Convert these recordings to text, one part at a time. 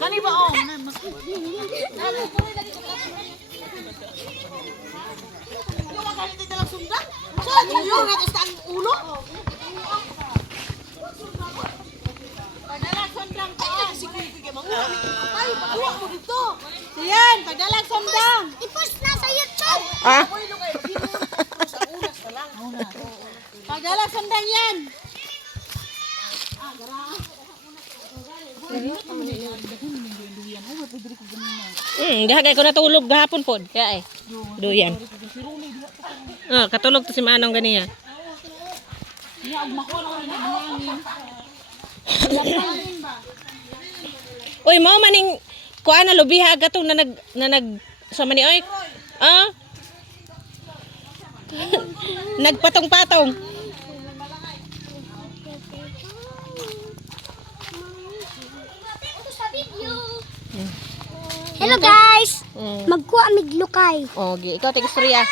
Kani ba oh? Yung magalit na lang sundan. Saan yung natas ang ulo? Pagdalag sundang ka. Ay, buwa mo dito. Yan, pagdalag sundang. Ipos na sa YouTube. Ah. Pagdalag sundang yan. Dahagay ko natulog gahapon po. Kaya duyan. Katulog to si Manong ganiya. Uy, mo maning kuan na lubiha gatong na nag sa mani oy. Nagpatong-patong. Hello guys. Magkuha mig lukay. Okay, ikaw tig-istorya.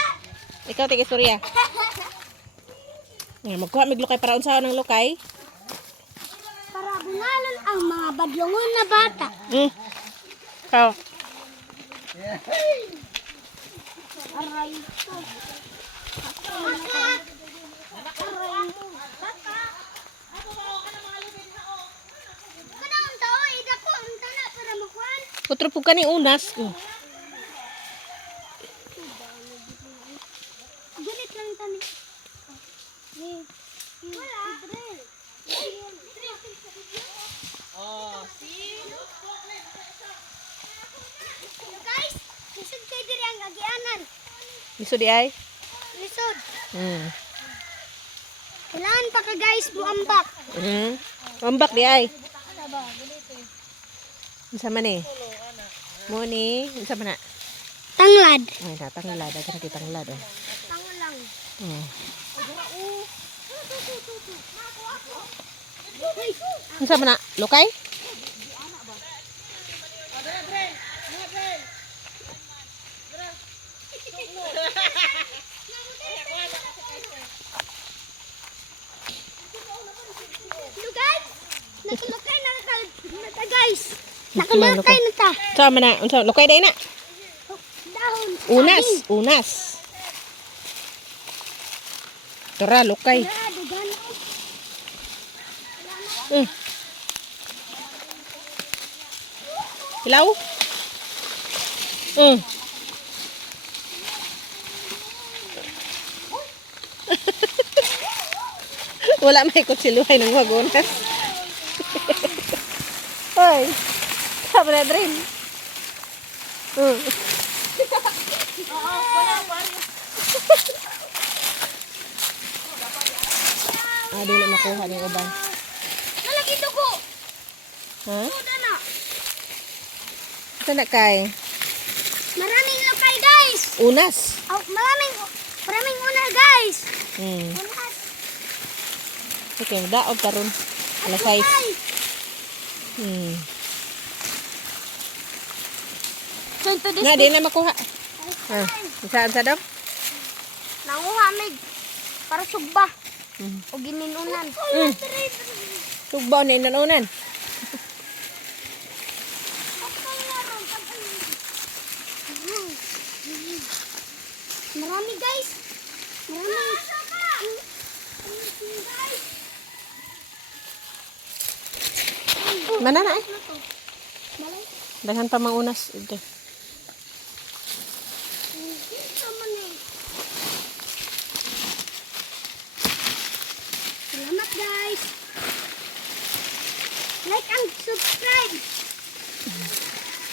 Magkuha mig lukay para unsaon ng lukay? Para bunalon ang mga badlongon na bata. Ikaw. Aray ko. Putro po ka ni unas. Ganit lang tani. Wala. Guys, lisod kayo diri ang agianan. Lisod di ay? Lisod. Kailangan pa ka guys buambak. Ambak di ay. Unsa man ni? Mo ni, unsa man na? Tanglad. Ay, tanglad, agan kita tanglad. Tango lang. Unsa man na? Lukay? Hello guys. Nakalakay na guys. Nakalakay na ta. Unsa man na? Unsa lukay day na? Dahon. Unas. Tara, lukay. Hilaw? Wala may kutsiluhay ng wagonas. Hoy. Sabi na rin. Dili makuha ng ubang. Nalagi dugo. Ha? Tuda na. Sana kay? Maraming lukay guys. Unas. Oh, maraming unar guys. Unas. Okay, daog karon. Alas 6. Na, di na makuha. Saan daw? Nanguha mig para sugba. O gininunan. Sugbaw na inanunan. Marami guys. Marami. Mana na eh? Daghan pa mang unas. Ito. Salamat guys. Like and subscribe.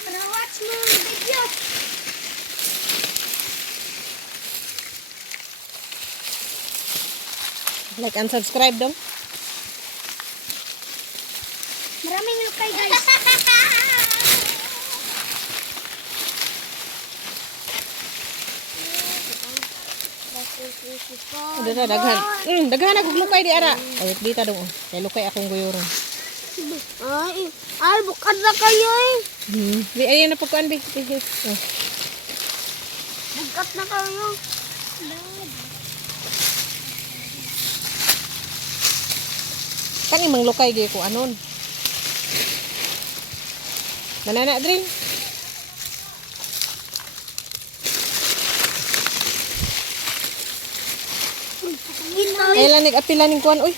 Para watch more videos. Like and subscribe dong. Maraming lukay guys. Ada daghan. Daghan ako lukay di ara. Ay dita dong. Kay lukay akong guyoron. Ay bukad na kayo eh. Di ayan na pagkuan bi. Bukad na kayo. Kani mang lukay gyud ko anon. Nanana drin. Ay lanig apila ning kuan oy.